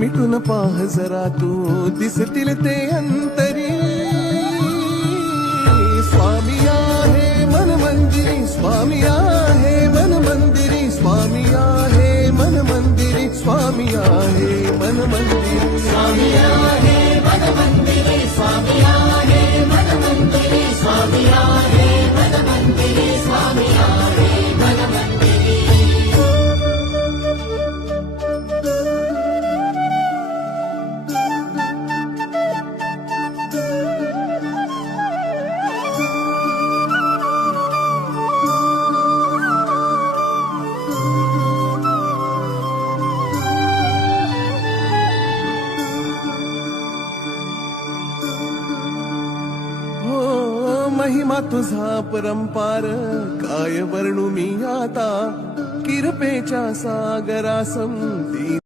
मिटून पाह जरा तू दिसतील ते अंतरी स्वामी आहे मन मंदिरी स्वामी आहे मन मंदिरी स्वामी आहे मन मंदिरी स्वामी आहे मन मंदिरी स्वामी आहे मन मंदिरी स्वामी आहे मन मंदिरी स्वामी आहे मन मंदिरी स्वामी आहे मन मंदिरी महिमा तुझा परंपार काय वर्णू मी आता किरपेच्या सागरासम